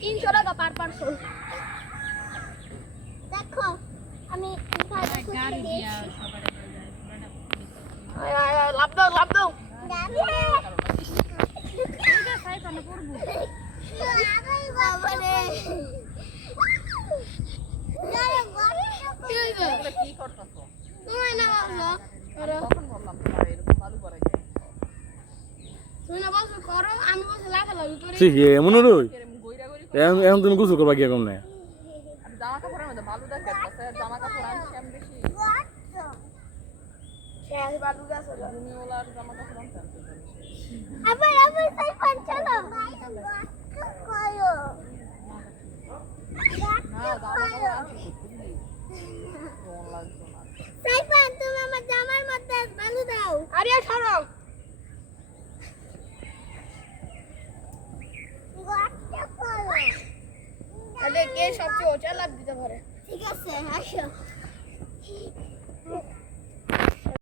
তিনশো টাকা per person. দেখো আমি লাভ দাও লাভ দাও। এমন এখন তুমি গোসল করবা গিয়া কম না জামা কাপড়ের মধ্যে বালু দেখে জামা কাপড় আনছি আমি বেশি ভূমিওয়ালার জামা কাপড় আনতে আবার সাইফান চলো কয়ো সাইফান তুমি আমার জামার মধ্যে বালু দাও। আরে সরো আরে কে সবচেয়ে ওটা লাভ দিতে পারে? ঠিক আছে আসো।